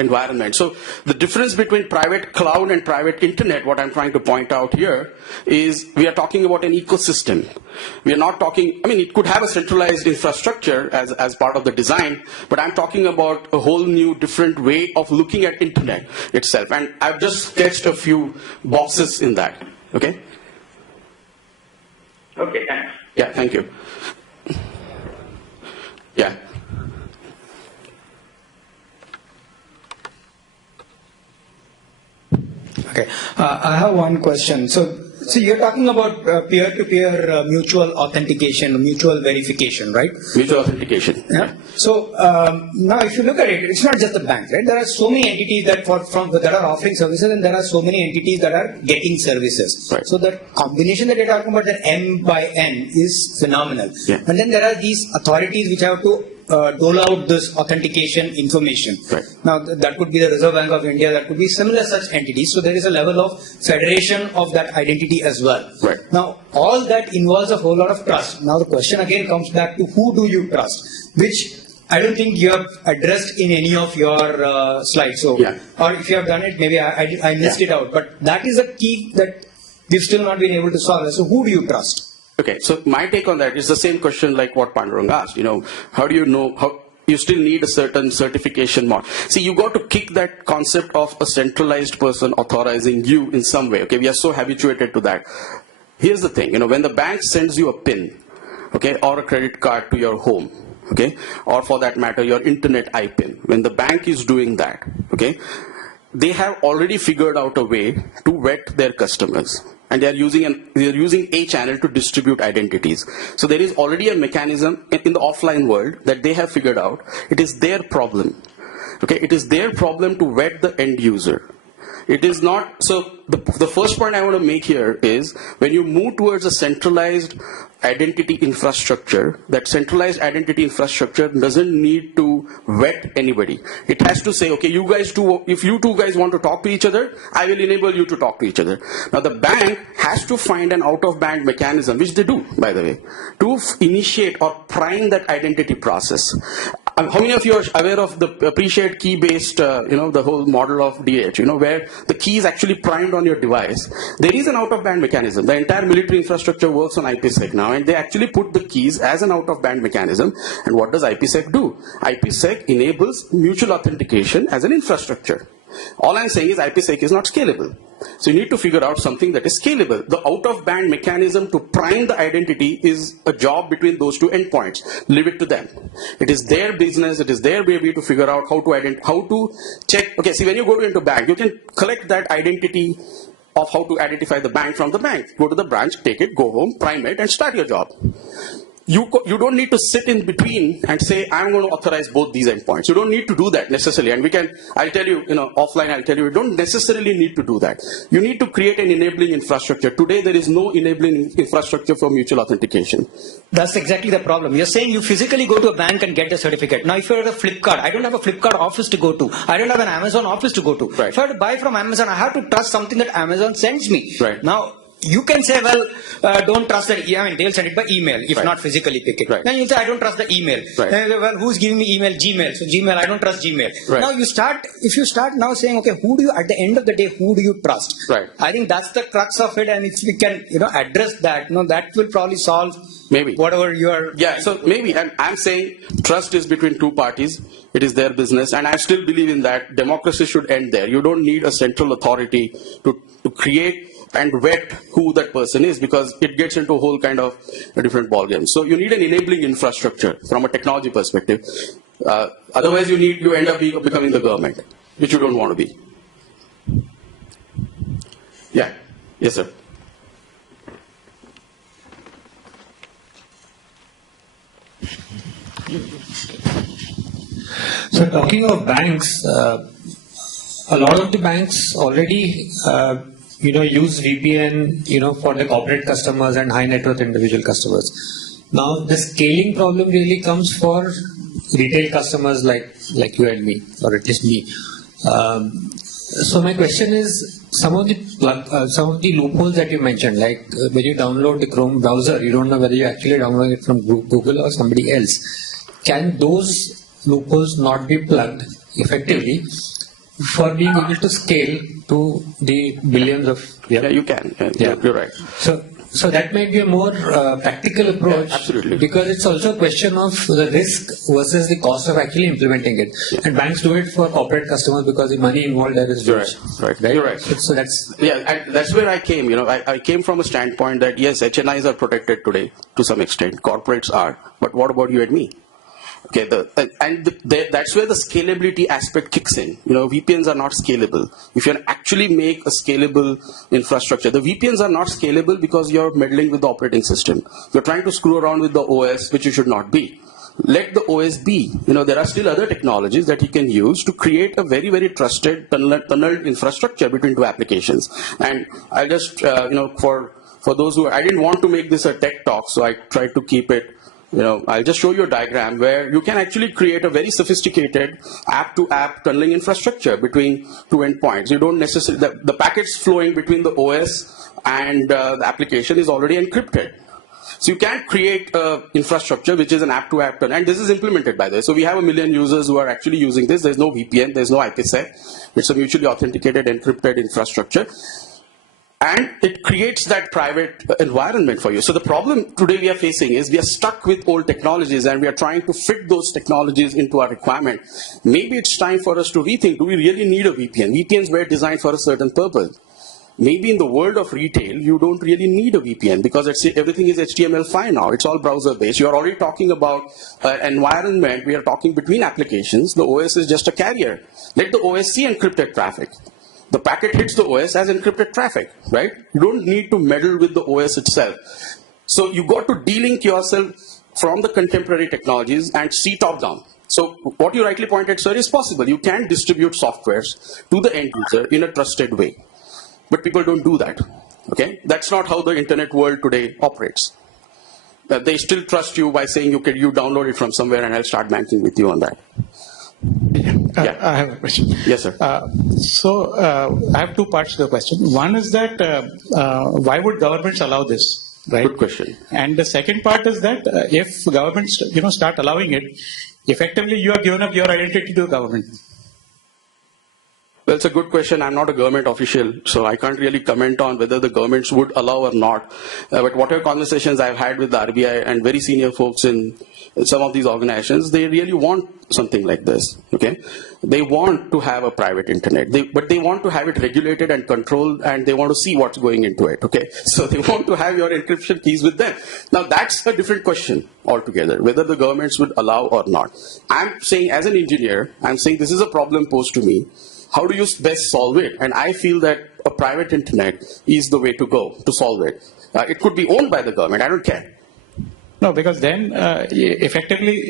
environment. So the difference between private cloud and private internet, what I'm trying to point out here, is we are talking about an ecosystem. We are not talking, I mean, it could have a centralized infrastructure as part of the design, but I'm talking about a whole new different way of looking at internet itself. And I've just sketched a few boxes in that. Okay? Okay, thanks. Yeah, thank you. Yeah. Okay, I have one question. So you're talking about peer-to-peer mutual authentication, mutual verification, right? Mutual authentication. Yeah. So now, if you look at it, it's not just the bank, right? There are so many entities that that are offering services, and there are so many entities that are getting services. Right. So the combination that you're talking about, the M by N, is phenomenal. Yeah. And then there are these authorities which have to dole out this authentication information. Right. Now, that could be the Reserve Bank of India, that could be similar such entities. So there is a level of federation of that identity as well. Right. Now, all that involves a whole lot of trust. Now, the question again comes back to who do you trust, which I don't think you have addressed in any of your slides. So, yeah. Or if you have done it, maybe I missed it out. But that is a key that we've still not been able to solve. So, who do you trust? Okay, so my take on that is the same question like what Pandurang asked. How do you know how you still need a certain certification model? See, you got to kick that concept of a centralized person authorizing you in some way. Okay, we are so habituated to that. Here's the thing, when the bank sends you a PIN, okay, or a credit card to your home, okay, or for that matter, your internet IPIN, when the bank is doing that, okay, they have already figured out a way to vet their customers. And they are using a channel to distribute identities. So there is already a mechanism in the offline world that they have figured out. It is their problem. Okay, it is their problem to vet the end user. It is not, so the first point I want to make here is when you move towards a centralized identity infrastructure, that centralized identity infrastructure doesn't need to vet anybody. It has to say, okay, you guys two, if you two guys want to talk to each other, I will enable you to talk to each other. Now the bank has to find an out-of-band mechanism, which they do, by the way, to initiate or prime that identity process. How many of you are aware of the appreciate key-based, the whole model of DH, where the key is actually primed on your device? There is an out-of-band mechanism. The entire military infrastructure works on IPsec now, and they actually put the keys as an out-of-band mechanism. And what does IPsec do? IPsec enables mutual authentication as an infrastructure. All I'm saying is IPsec is not scalable. So you need to figure out something that is scalable. The out-of-band mechanism to prime the identity is a job between those two endpoints. Leave it to them. It is their business. It is their baby to figure out how to check. Okay, see, when you go into a bank, you can collect that identity of how to identify the bank from the bank. Go to the branch, take it, go home, prime it, and start your job. You don't need to sit in between and say, I'm going to authorize both these endpoints. You don't need to do that necessarily. And I'll tell you, offline, I'll tell you, you don't necessarily need to do that. You need to create an enabling infrastructure. Today, there is no enabling infrastructure for mutual authentication. That's exactly the problem. You're saying you physically go to a bank and get a certificate. Now, if you're at a Flipkart, I don't have a Flipkart office to go to. I don't have an Amazon office to go to. Right. If I have to buy from Amazon, I have to trust something that Amazon sends me. Right. Now, you can say, well, don't trust that. I mean, they'll send it by email, if right. not physically pick it. Right. Then you say, I don't trust the email. Right. Then you say, well, who's giving me email? Gmail. So Gmail, I don't trust Gmail. Right. Now if you start now saying, okay, at the end of the day, who do you trust? Right. I think that's the crux of it. And if we can, address that, that will probably solve maybe whatever you are. Yeah, so maybe, and I'm saying trust is between two parties. It is their business, and I still believe in that. Democracy should end there. You don't need a central authority to create and vet who that person is, because it gets into a whole kind of a different ballgame. So you need an enabling infrastructure from a technology perspective. Otherwise, you end up becoming the government, which you don't want to be. Yeah. Yes, sir. So talking of banks, a lot of the banks already use VPN, for the corporate customers and high net worth individual customers. Now the scaling problem really comes for retail customers like you and me, or at least me. So my question is, some of the loopholes that you mentioned, like when you download the Chrome browser, you don't know whether you actually download it from Google or somebody else. Can those loopholes not be plugged effectively for being able to scale to the billions of... Yeah, you can. Yeah. You're right. So that might be a more practical approach. Yeah, absolutely. Because it's also a question of the risk versus the cost of actually implementing it. Yeah. And banks do it for corporate customers because the money involved there is huge. Right. You're right. So that's... Yeah, that's where I came. I came from a standpoint that, yes, HNIs are protected today to some extent. Corporates are. But what about you and me? Okay, that's where the scalability aspect kicks in. VPNs are not scalable. If you actually make a scalable infrastructure, the VPNs are not scalable because you're meddling with the operating system. You're trying to screw around with the OS, which you should not be. Let the OS be. There are still other technologies that you can use to create a very, very trusted tunneled infrastructure between two applications. And I'll just, for those who, I didn't want to make this a tech talk, so I tried to keep it. I'll just show you a diagram where you can actually create a very sophisticated app-to-app tunneling infrastructure between two endpoints. You don't necessarily, the packets flowing between the OS and the application is already encrypted. So you can create an infrastructure which is an app-to-app tunnel, and this is implemented by the way. So we have 1 million users who are actually using this. There's no VPN, there's no IPsec. It's a mutually authenticated, encrypted infrastructure. And it creates that private environment for you. So the problem today we are facing is we are stuck with old technologies and we are trying to fit those technologies into our requirement. Maybe it's time for us to rethink, do we really need a VPN? VPNs were designed for a certain purpose. Maybe in the world of retail, you don't really need a VPN because everything is HTML5 now. It's all browser based. You're already talking about an environment. We are talking between applications. The OS is just a carrier. Let the OS see encrypted traffic. The packet hits the OS as encrypted traffic, right? You don't need to meddle with the OS itself. So you got to de-link yourself from the contemporary technologies and see top down. So what you rightly pointed, sir, is possible. You can distribute softwares to the end user in a trusted way. But people don't do that. Okay? That's not how the internet world today operates. They still trust you by saying you download it from somewhere and I'll start banking with you on that. Yeah. I have a question. Yes, sir. I have two parts to the question. One is that why would governments allow this? Right. Good question. And the second part is that if governments, start allowing it, effectively you have given up your identity to the government. Well, it's a good question. I'm not a government official, so I can't really comment on whether the governments would allow or not. But whatever conversations I've had with the RBI and very senior folks in some of these organizations, they really want something like this. Okay, they want to have a private internet, but they want to have it regulated and controlled, and they want to see what's going into it. Okay, so they want to have your encryption keys with them. Now that's a different question altogether, whether the governments would allow or not. I'm saying, as an engineer, I'm saying this is a problem posed to me. How do you best solve it? And I feel that a private internet is the way to go to solve it. It could be owned by the government. I don't care. No, because then effectively,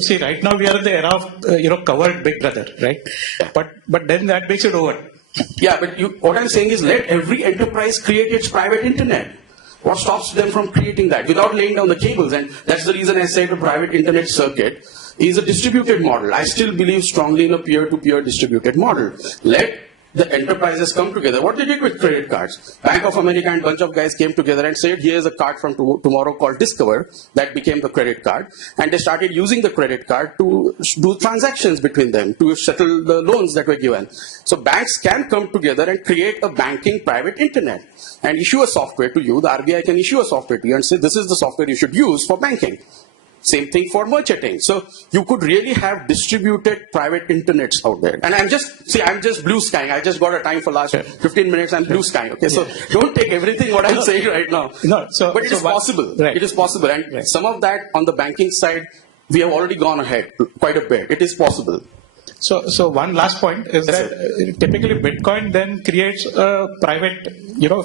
see, right now we are in the era of, covered Big Brother, right? Yeah. But then that makes it over. Yeah, but what I'm saying is let every enterprise create its private internet. What stops them from creating that without laying down the cables? And that's the reason I said the private internet circuit is a distributed model. I still believe strongly in a peer-to-peer distributed model. Let the enterprises come together. What they did with credit cards. Bank of America and a bunch of guys came together and said, here's a card from tomorrow called Discover. That became the credit card. And they started using the credit card to do transactions between them, to settle the loans that were given. So banks can come together and create a banking private internet and issue a software to you. The RBI can issue a software to you and say, this is the software you should use for banking. Same thing for merchanting. So you could really have distributed private internets out there. And I'm just blue skying. I just got a time for last 15 minutes. I'm blue skying. Okay, so don't take everything what I'm saying right now. No, but it is possible. Right. It is possible. And some of that on the banking side, we have already gone ahead quite a bit. It is possible. So one last point is that typically Bitcoin then creates a private,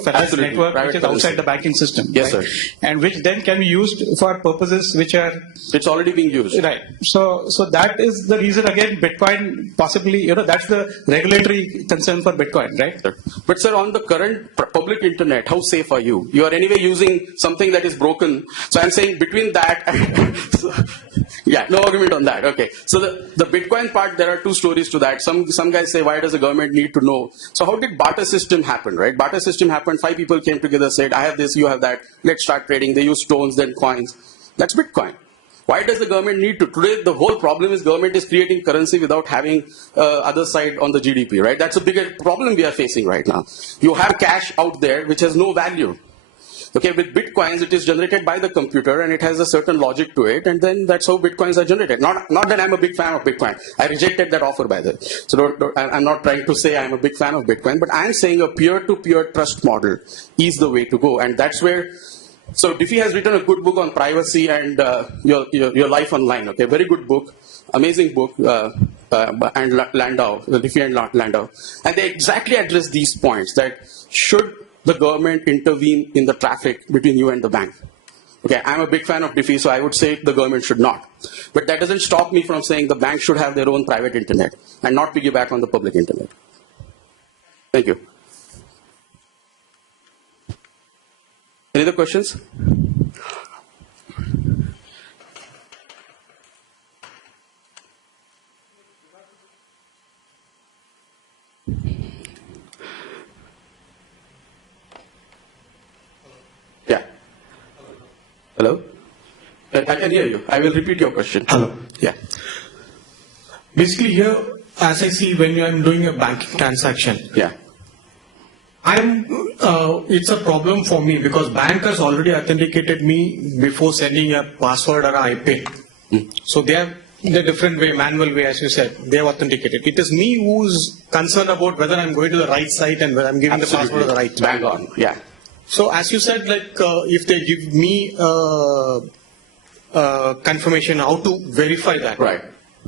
finance network which is outside the banking system. Yes, right? sir. And which then can be used for purposes which are... It's already being used. Right. So that is the reason, again, Bitcoin possibly, that's the regulatory concern for Bitcoin, right? But sir, on the current public internet, how safe are you? You are anyway using something that is broken. So I'm saying between that and... Yeah, no argument on that. Okay. So the Bitcoin part, there are two stories to that. Some guys say, why does the government need to know? So how did barter system happen, right? Barter system happened. 5 people came together, said, I have this, you have that. Let's start trading. They use stones, then coins. That's Bitcoin. Why does the government need to? Today, the whole problem is government is creating currency without having other side on the GDP, right? That's a bigger problem we are facing right now. You have cash out there which has no value. Okay, with Bitcoins, it is generated by the computer and it has a certain logic to it, and then that's how Bitcoins are generated. Not that I'm a big fan of Bitcoin. I rejected that offer, by the way. So I'm not trying to say I'm a big fan of Bitcoin, but I'm saying a peer-to-peer trust model is the way to go, and that's where. So Diffie has written a good book on privacy and your life online. Okay, very good book, amazing book, and Landau, Diffie and Landau, and they exactly address these points that should the government intervene in the traffic between you and the bank. Okay, I'm a big fan of Diffie, so I would say the government should not. But that doesn't stop me from saying the bank should have their own private internet and not piggyback on the public internet. Thank you. Any other questions? Yeah. Hello? I can hear you. I will repeat your question. Hello. Yeah. Basically here, as I see when I'm doing a banking transaction, Yeah. it's a problem for me because bank has already authenticated me before sending a password or a IPIN. So they have the different way, manual way, as you said, they have authenticated. It is me who's concerned about whether I'm going to the right site and whether I'm giving the password to the right. Bang on. Yeah. So as you said, like if they give me confirmation how to verify that. Right.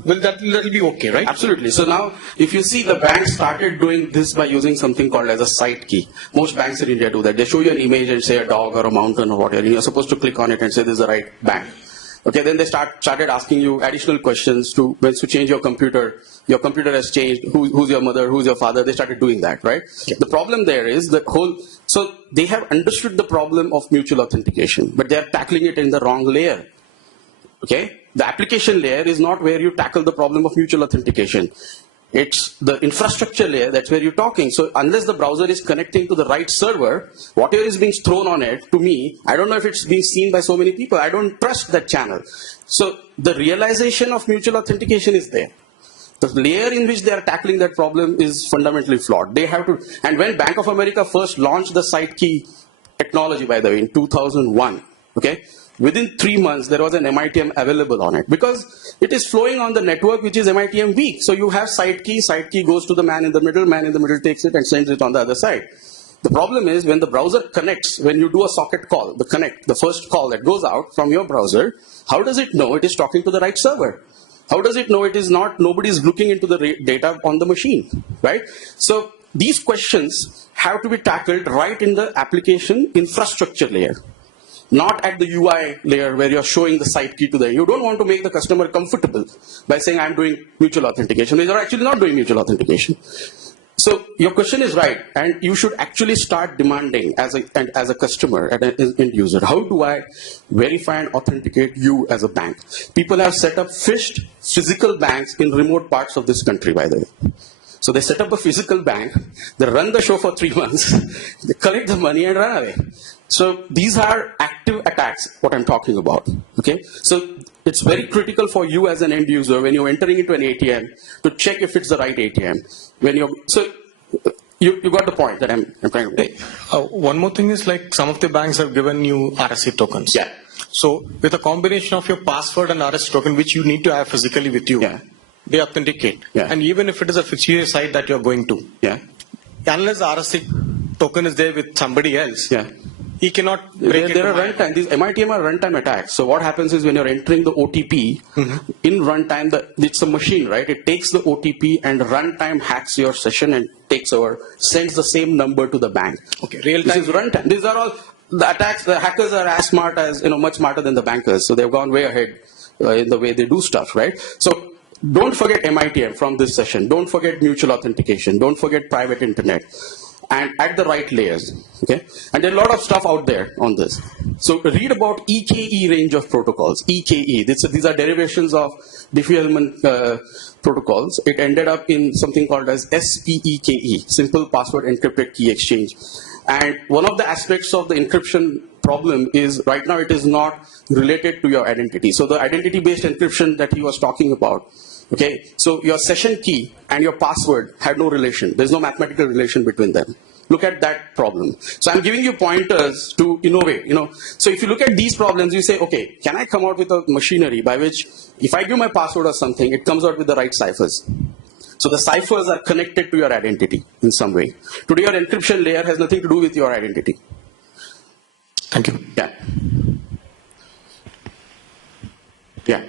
Well, that'll be okay, right? Absolutely. So now, if you see, the banks started doing this by using something called as a site key. Most banks in India do that. They show you an image and say a dog or a mountain or whatever, and you're supposed to click on it and say this is the right bank. Okay, then they started asking you additional questions to when to change your computer. Your computer has changed. Who's your mother? Who's your father? They started doing that, right? Yeah. The problem there is so they have understood the problem of mutual authentication, but they are tackling it in the wrong layer. Okay, the application layer is not where you tackle the problem of mutual authentication. It's the infrastructure layer, that's where you're talking. So unless the browser is connecting to the right server, whatever is being thrown on it, to me, I don't know if it's being seen by so many people. I don't trust that channel. So the realization of mutual authentication is there. The layer in which they are tackling that problem is fundamentally flawed. They have to, and when Bank of America first launched the side key technology, by the way, in 2001, okay, within 3 months, there was an MITM available on it because it is flowing on the network, which is MITM weak. So you have side key goes to the man in the middle takes it and sends it on the other side. The problem is when the browser connects, when you do a socket call, the first call that goes out from your browser, how does it know it is talking to the right server? How does it know it is not, nobody is looking into the data on the machine, right? So these questions have to be tackled right in the application infrastructure layer. Not at the UI layer where you're showing the side key to them. You don't want to make the customer comfortable by saying I'm doing mutual authentication. These are actually not doing mutual authentication. So your question is right, and you should actually start demanding as a customer and an end user, how do I verify and authenticate you as a bank? People have set up physical banks in remote parts of this country, by the way. So they set up a physical bank, they run the show for 3 months, they collect the money and run away. So these are active attacks, what I'm talking about, okay? So it's very critical for you as an end user when you're entering into an ATM to check if it's the right ATM. So you got the point that I'm trying to make. One more thing is like some of the banks have given you RSA tokens. Yeah. So with a combination of your password and RSA token, which you need to have physically with you, yeah, they authenticate. Yeah. And even if it is a fictitious site that you're going to, yeah, unless the RSA token is there with somebody else, yeah, he cannot break it. There are runtime. These MITM are runtime attacks. So what happens is when you're entering the OTP in runtime, it's a machine, right? It takes the OTP and runtime hacks your session and takes over, sends the same number to the bank. Okay, real time. This is runtime. These are all the attacks. The hackers are as smart as, much smarter than the bankers. So they've gone way ahead in the way they do stuff, right? So don't forget MITM from this session. Don't forget mutual authentication. Don't forget private internet. And at the right layers, okay? And there are a lot of stuff out there on this. So read about EKE range of protocols, EKE. These are derivations of Diffie-Hellman protocols. It ended up in something called as SPEKE, Simple Password Encrypted Key Exchange. And one of the aspects of the encryption problem is right now it is not related to your identity. So the identity-based encryption that he was talking about, okay, so your session key and your password had no relation. There's no mathematical relation between them. Look at that problem. So I'm giving you pointers to innovate, So if you look at these problems, you say, okay, can I come out with a machinery by which if I give my password or something, it comes out with the right ciphers. So the ciphers are connected to your identity in some way. Today your encryption layer has nothing to do with your identity. Thank you. Yeah. Yeah.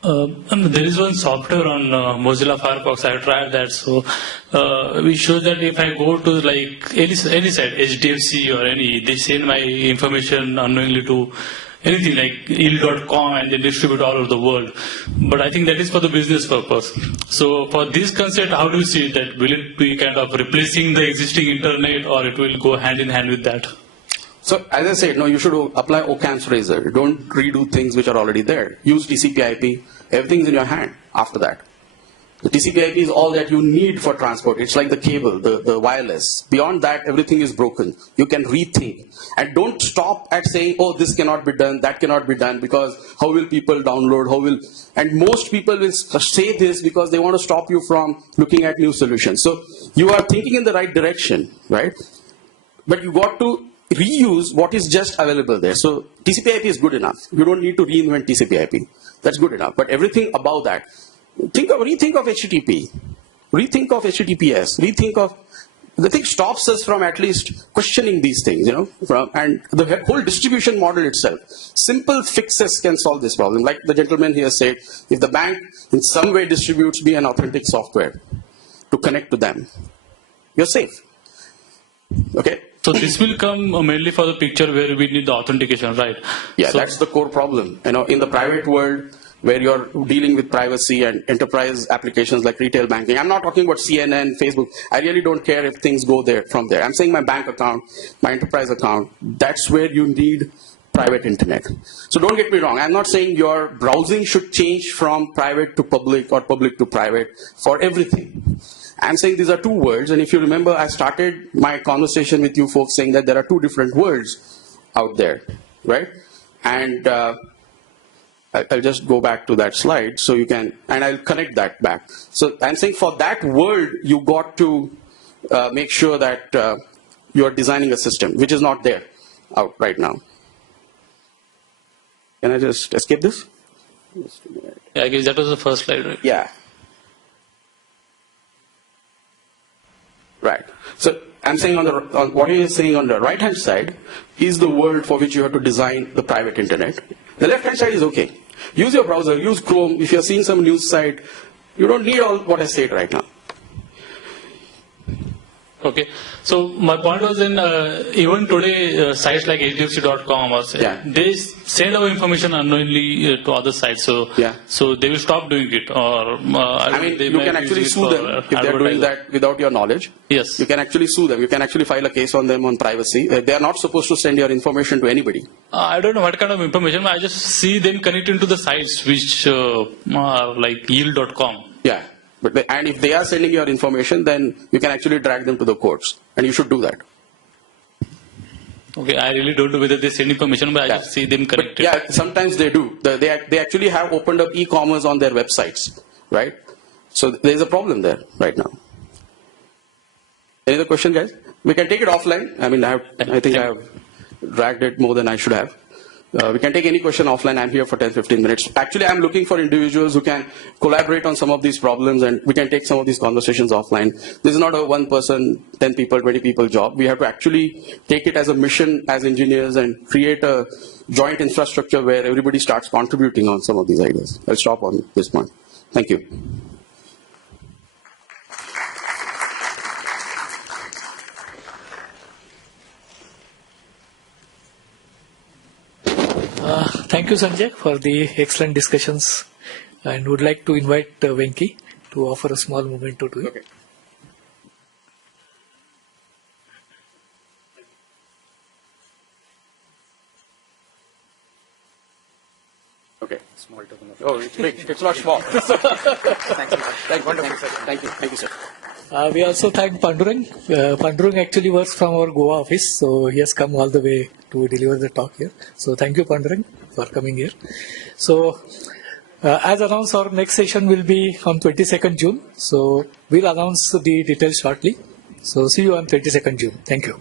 There is one software on Mozilla Firefox. I tried that. So we show that if I go to like any site, HDFC or any, they send my information unknowingly to anything like ill.com and they distribute all over the world. But I think that is for the business purpose. So for this concept, how do you see that? Will it be kind of replacing the existing internet or it will go hand in hand with that? So as I said, no, you should apply Occam's razor. Don't redo things which are already there. Use TCP/IP. Everything's in your hand after that. The TCP/IP is all that you need for transport. It's like the cable, the wireless. Beyond that, everything is broken. You can rethink. And don't stop at saying, oh, this cannot be done, that cannot be done, because how will people download, and most people will say this because they want to stop you from looking at new solutions. So you are thinking in the right direction, right? But you got to reuse what is just available there. So TCP/IP is good enough. You don't need to reinvent TCP/IP. That's good enough. But everything above that, rethink of HTTP, rethink of HTTPS, the thing stops us from at least questioning these things, and the whole distribution model itself. Simple fixes can solve this problem. Like the gentleman here said, if the bank in some way distributes me an authentic software to connect to them, you're safe. Okay? So this will come mainly for the picture where we need the authentication, right? Yeah, So, that's the core problem. In the private world, where you're dealing with privacy and enterprise applications like retail banking. I'm not talking about CNN, Facebook. I really don't care if things go there from there. I'm saying my bank account, my enterprise account, that's where you need private internet. So don't get me wrong. I'm not saying your browsing should change from private to public or public to private for everything. I'm saying these are two worlds, and if you remember, I started my conversation with you folks saying that there are two different worlds out there, right? And I'll just go back to that slide so you can, and I'll connect that back. So I'm saying for that world, you got to make sure that you're designing a system, which is not there out right now. Can I just escape this? yeah, I guess that was the first slide, right? Yeah. Right. So I'm saying on what he is saying on the right hand side is the world for which you have to design the private internet. The left hand side is okay. Use your browser, use Chrome. If you're seeing some news site, you don't need all what I said right now. Okay, so my point was in even today sites like HDFC.com or they send our information unknowingly to other sites, so so they will stop doing it, or I mean you can actually sue them if they're doing that without your knowledge. Yes, you can actually sue them. You can actually file a case on them on privacy. They are not supposed to send your information to anybody. I don't know what kind of information. I just see them connecting to the sites which are like yield.com. Yeah. And if they are sending your information, then you can actually drag them to the courts, and you should do that. Okay, I really don't know whether they send information, but I just see them connected. Yeah, sometimes they do. They actually have opened up e-commerce on their websites, right? So there's a problem there right now. Any other question, guys? We can take it offline. I mean, I think I have dragged it more than I should have. We can take any question offline. I'm here for 10-15 minutes. Actually, I'm looking for individuals who can collaborate on some of these problems, and we can take some of these conversations offline. This is not a one person, 10 people, 20 people job. We have to actually take it as a mission as engineers and create a joint infrastructure where everybody starts contributing on some of these ideas. I'll stop on this point. Thank you. Thank you, Sanjay, for the excellent discussions, and would like to invite Venki to offer a small memento to you. Okay. Okay. Small token of Oh, it's big. It's not small. Thank you. Thank you. Thank you, sir. We also thank Pandurang. Pandurang actually works from our Goa office, so he has come all the way to deliver the talk here. So thank you, Pandurang, for coming here. So as announced, our next session will be on 22nd June. So we'll announce the details shortly. So see you on 22nd June. Thank you.